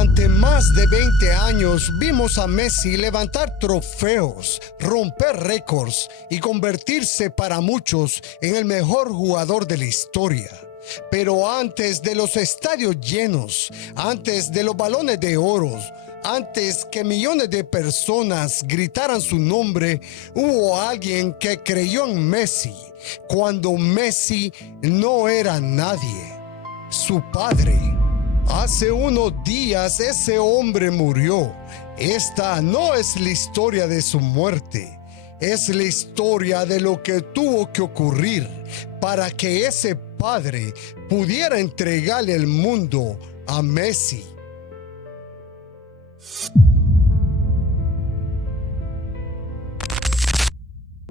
Durante más de 20 años vimos a Messi levantar trofeos, romper récords y convertirse para muchos en el mejor jugador de la historia. Pero antes de los estadios llenos, antes de los balones de oro, antes que millones de personas gritaran su nombre, hubo alguien que creyó en Messi cuando Messi no era nadie: su padre. Hace unos días ese hombre murió. Esta no es la historia de su muerte, es la historia de lo que tuvo que ocurrir para que ese padre pudiera entregarle el mundo a Messi.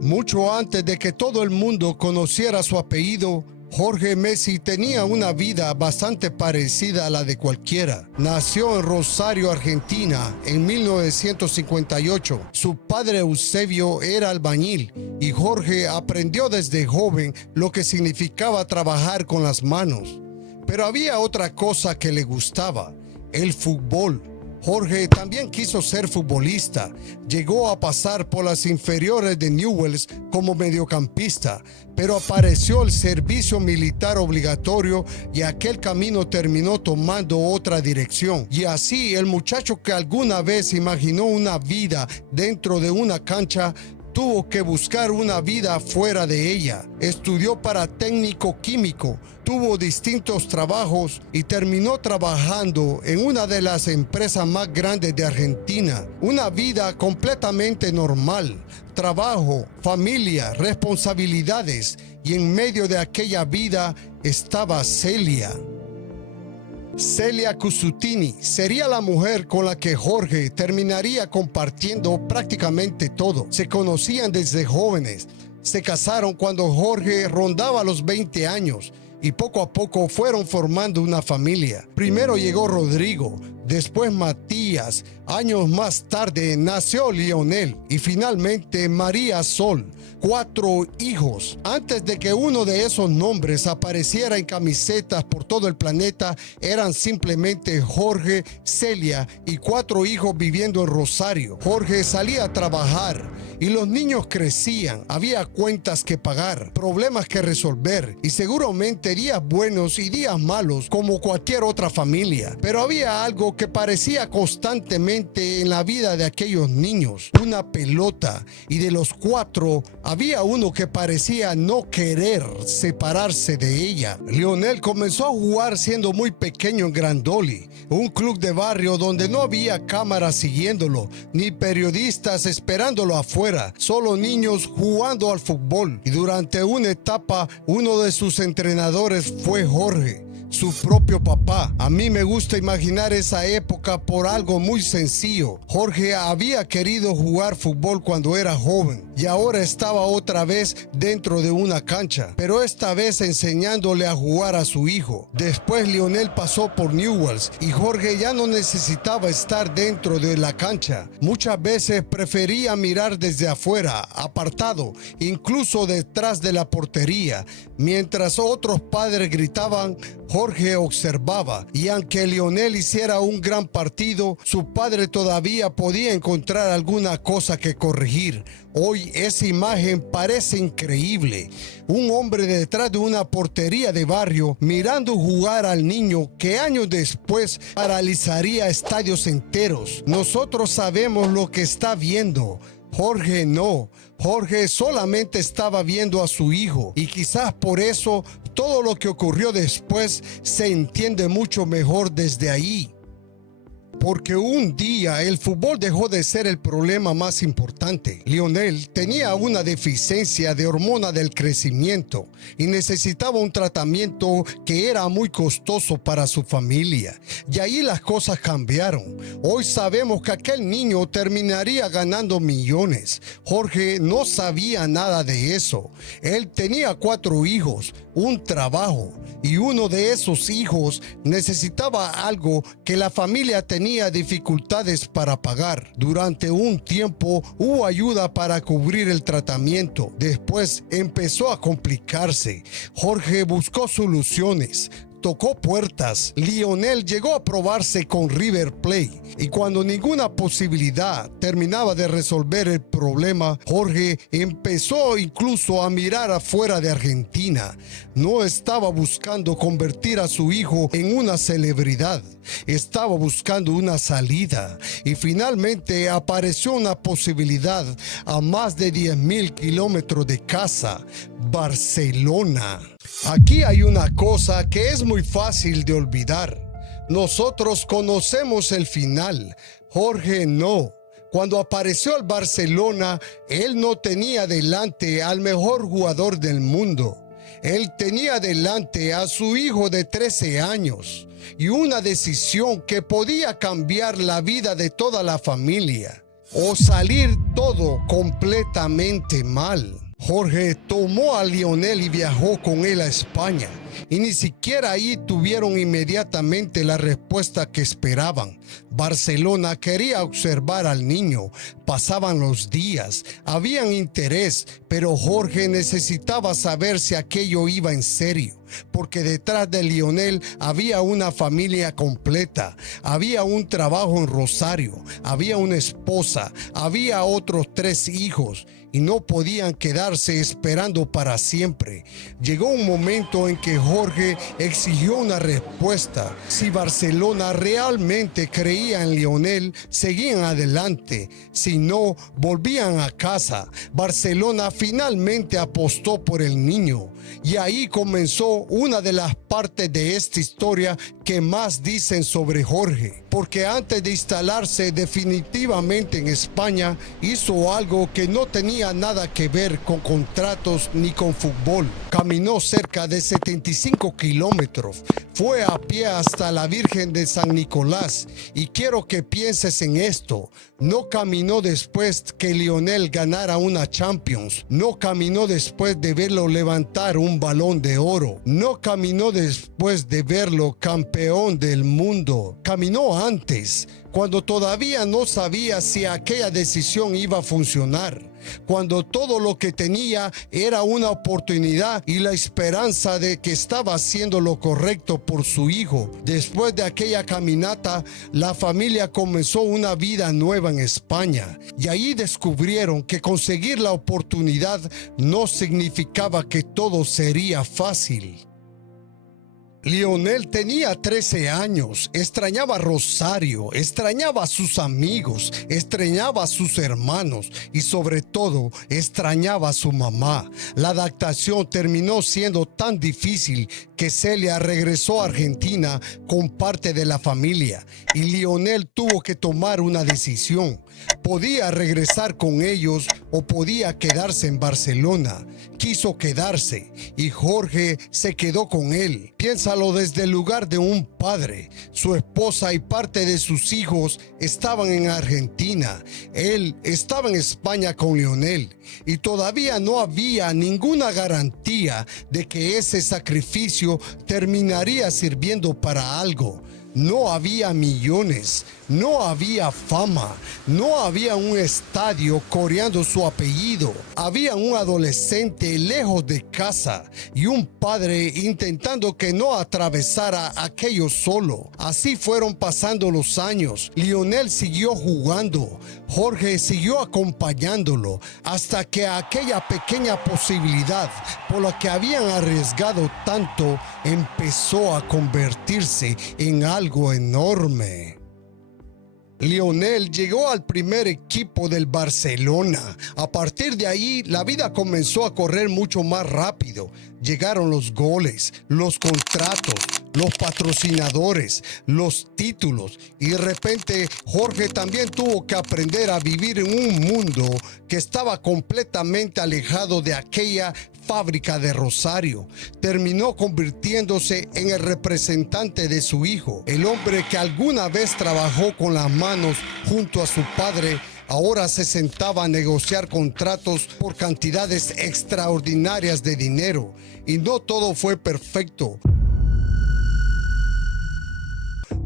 Mucho antes de que todo el mundo conociera su apellido, Jorge Messi tenía una vida bastante parecida a la de cualquiera. Nació en Rosario, Argentina, en 1958. Su padre Eusebio era albañil y Jorge aprendió desde joven lo que significaba trabajar con las manos. Pero había otra cosa que le gustaba: el fútbol. Jorge también quiso ser futbolista. Llegó a pasar por las inferiores de Newell's como mediocampista, pero apareció el servicio militar obligatorio y aquel camino terminó tomando otra dirección. Y así el muchacho que alguna vez imaginó una vida dentro de una cancha tuvo que buscar una vida fuera de ella. Estudió para técnico químico, tuvo distintos trabajos y terminó trabajando en una de las empresas más grandes de Argentina. Una vida completamente normal: trabajo, familia, responsabilidades, y en medio de aquella vida estaba Celia. Celia Cusutini sería la mujer con la que Jorge terminaría compartiendo prácticamente todo. Se conocían desde jóvenes, se casaron cuando Jorge rondaba los 20 años y poco a poco fueron formando una familia. Primero llegó Rodrigo, después Matías, años más tarde nació Lionel y finalmente María Sol. 4 hijos. Antes de que uno de esos nombres apareciera en camisetas por todo el planeta, eran simplemente Jorge, Celia y 4 hijos viviendo en Rosario. Jorge salía a trabajar y los niños crecían. Había cuentas que pagar, problemas que resolver y seguramente días buenos y días malos como cualquier otra familia. Pero había algo que parecía constantemente en la vida de aquellos niños: una pelota, y de los 4 había uno que parecía no querer separarse de ella. Lionel comenzó a jugar siendo muy pequeño en Grandoli, un club de barrio donde no había cámaras siguiéndolo, ni periodistas esperándolo afuera, solo niños jugando al fútbol. Y durante una etapa, uno de sus entrenadores fue Jorge, su propio papá. A mí me gusta imaginar esa época por algo muy sencillo. Jorge había querido jugar fútbol cuando era joven y ahora estaba otra vez dentro de una cancha, pero esta vez enseñándole a jugar a su hijo. Después Lionel pasó por Newell's y Jorge ya no necesitaba estar dentro de la cancha. Muchas veces prefería mirar desde afuera, apartado, incluso detrás de la portería. Mientras otros padres gritaban, Jorge observaba, y aunque Lionel hiciera un gran partido, su padre todavía podía encontrar alguna cosa que corregir. Hoy esa imagen parece increíble: un hombre detrás de una portería de barrio mirando jugar al niño que años después paralizaría estadios enteros. Nosotros sabemos lo que está viendo. Jorge no. Jorge solamente estaba viendo a su hijo, y quizás por eso todo lo que ocurrió después se entiende mucho mejor desde ahí. Porque un día el fútbol dejó de ser el problema más importante. Lionel tenía una deficiencia de hormona del crecimiento y necesitaba un tratamiento que era muy costoso para su familia. Y ahí las cosas cambiaron. Hoy sabemos que aquel niño terminaría ganando millones. Jorge no sabía nada de eso. Él tenía 4 hijos, un trabajo, y uno de esos hijos necesitaba algo que la familia tenía dificultades para pagar. Durante un tiempo hubo ayuda para cubrir el tratamiento. Después empezó a complicarse. Jorge buscó soluciones. tocó puertas. Lionel llegó a probarse con River Plate y cuando ninguna posibilidad terminaba de resolver el problema, Jorge empezó incluso a mirar afuera de Argentina. No estaba buscando convertir a su hijo en una celebridad, estaba buscando una salida y finalmente apareció una posibilidad a más de 10,000 kilómetros de casa: Barcelona. Aquí hay una cosa que es muy fácil de olvidar. Nosotros conocemos el final, Jorge no. Cuando apareció al Barcelona, él no tenía delante al mejor jugador del mundo. Él tenía delante a su hijo de 13 años y una decisión que podía cambiar la vida de toda la familia o salir todo completamente mal. Jorge tomó a Lionel y viajó con él a España. Y ni siquiera ahí tuvieron inmediatamente la respuesta que esperaban. Barcelona quería observar al niño. Pasaban los días, habían interés, pero Jorge necesitaba saber si aquello iba en serio. Porque detrás de Lionel había una familia completa, había un trabajo en Rosario, había una esposa, había otros 3 hijos y no podían quedarse esperando para siempre. Llegó un momento en que Jorge exigió una respuesta. Si Barcelona realmente creía en Lionel, seguían adelante. Si no, volvían a casa. Barcelona finalmente apostó por el niño. Y ahí comenzó una de las partes de esta historia que más dicen sobre Jorge. Porque antes de instalarse definitivamente en España, hizo algo que no tenía nada que ver con contratos ni con fútbol. Caminó cerca de 75 kilómetros. Fue a pie hasta la Virgen de San Nicolás. Y quiero que pienses en esto. No caminó después que Lionel ganara una Champions. No caminó después de verlo levantar un balón de oro. No caminó después de verlo campeón del mundo. Caminó antes, cuando todavía no sabía si aquella decisión iba a funcionar. Cuando todo lo que tenía era una oportunidad y la esperanza de que estaba haciendo lo correcto por su hijo. Después de aquella caminata, la familia comenzó una vida nueva en España y ahí descubrieron que conseguir la oportunidad no significaba que todo sería fácil. Lionel tenía 13 años, extrañaba Rosario, extrañaba a sus amigos, extrañaba a sus hermanos y sobre todo extrañaba a su mamá. La adaptación terminó siendo tan difícil que Celia regresó a Argentina con parte de la familia y Lionel tuvo que tomar una decisión. Podía regresar con ellos o podía quedarse en Barcelona. Quiso quedarse y Jorge se quedó con él. Piénsalo desde el lugar de un padre. Su esposa y parte de sus hijos estaban en Argentina. Él estaba en España con Lionel y todavía no había ninguna garantía de que ese sacrificio terminaría sirviendo para algo. No había millones, no había fama, no había un estadio coreando su apellido. Había un adolescente lejos de casa y un padre intentando que no atravesara aquello solo. Así fueron pasando los años. Lionel siguió jugando, Jorge siguió acompañándolo hasta que aquella pequeña posibilidad por la que habían arriesgado tanto empezó a convertirse en algo enorme. Lionel llegó al primer equipo del Barcelona. A partir de ahí, la vida comenzó a correr mucho más rápido. Llegaron los goles, los contratos, los patrocinadores, los títulos y de repente Jorge también tuvo que aprender a vivir en un mundo que estaba completamente alejado de aquella fábrica de Rosario. Terminó convirtiéndose en el representante de su hijo, el hombre que alguna vez trabajó con las manos junto a su padre. Ahora se sentaba a negociar contratos por cantidades extraordinarias de dinero. Y no todo fue perfecto.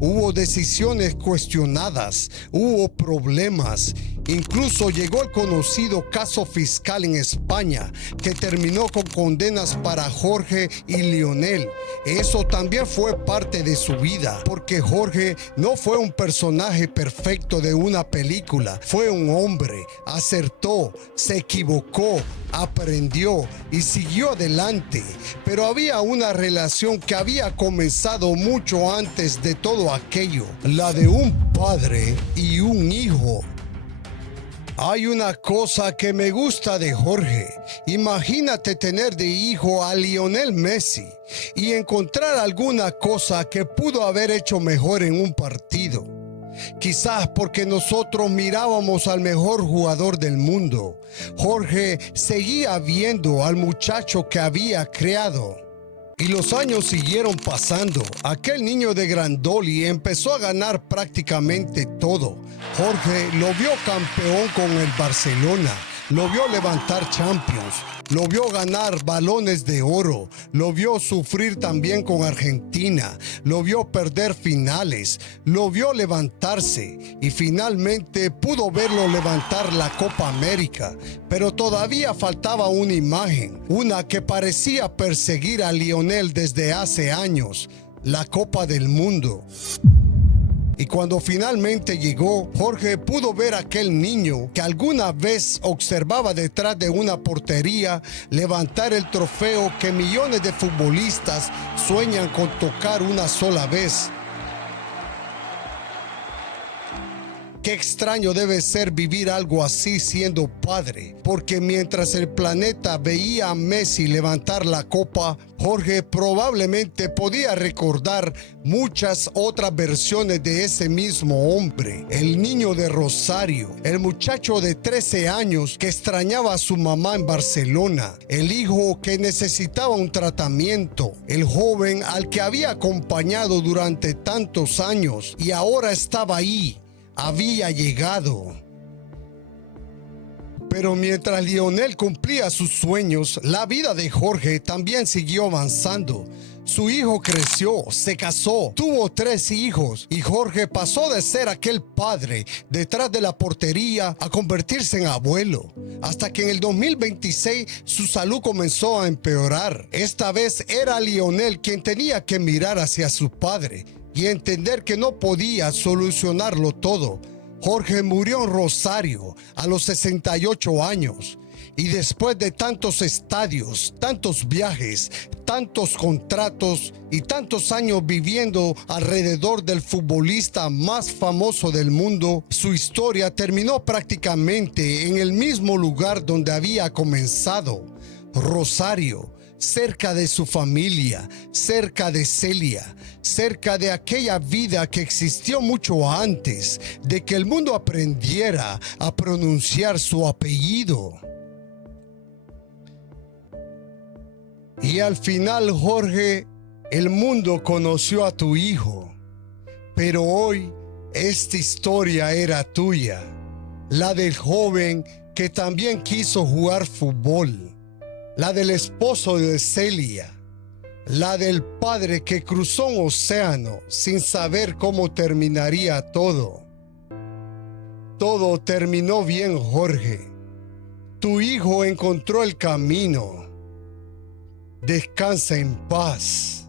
Hubo decisiones cuestionadas, hubo problemas Incluso llegó el conocido caso fiscal en España, que terminó con condenas para Jorge y Lionel. Eso también fue parte de su vida, porque Jorge no fue un personaje perfecto de una película. Fue un hombre, acertó, se equivocó, aprendió y siguió adelante. Pero había una relación que había comenzado mucho antes de todo aquello, la de un padre y un hijo. Hay una cosa que me gusta de Jorge. Imagínate tener de hijo a Lionel Messi y encontrar alguna cosa que pudo haber hecho mejor en un partido. Quizás porque nosotros mirábamos al mejor jugador del mundo. Jorge seguía viendo al muchacho que había creado. Y los años siguieron pasando. Aquel niño de Grandoli empezó a ganar prácticamente todo. Jorge lo vio campeón con el Barcelona, lo vio levantar Champions, lo vio ganar balones de oro, lo vio sufrir también con Argentina, lo vio perder finales, lo vio levantarse y finalmente pudo verlo levantar la Copa América. Pero todavía faltaba una imagen, una que parecía perseguir a Lionel desde hace años: la Copa del Mundo. Y cuando finalmente llegó, Jorge pudo ver a aquel niño que alguna vez observaba detrás de una portería levantar el trofeo que millones de futbolistas sueñan con tocar una sola vez. Qué extraño debe ser vivir algo así siendo padre, porque mientras el planeta veía a Messi levantar la copa, Jorge probablemente podía recordar muchas otras versiones de ese mismo hombre. El niño de Rosario, el muchacho de 13 años que extrañaba a su mamá en Barcelona, el hijo que necesitaba un tratamiento, el joven al que había acompañado durante tantos años y ahora estaba ahí. Había llegado. Pero mientras Lionel cumplía sus sueños, la vida de Jorge también siguió avanzando. Su hijo creció, se casó, tuvo 3 hijos y Jorge pasó de ser aquel padre detrás de la portería a convertirse en abuelo. Hasta que en el 2026 su salud comenzó a empeorar. Esta vez era Lionel quien tenía que mirar hacia su padre y entender que no podía solucionarlo todo. Jorge murió en Rosario a los 68 años. Y después de tantos estadios, tantos viajes, tantos contratos y tantos años viviendo alrededor del futbolista más famoso del mundo, su historia terminó prácticamente en el mismo lugar donde había comenzado: Rosario, cerca de su familia, cerca de Celia, cerca de aquella vida que existió mucho antes de que el mundo aprendiera a pronunciar su apellido. Y al final, Jorge, el mundo conoció a tu hijo, pero hoy esta historia era tuya, la del joven que también quiso jugar fútbol, la del esposo de Celia, la del padre que cruzó un océano sin saber cómo terminaría todo. Todo terminó bien, Jorge. Tu hijo encontró el camino. Descansa en paz.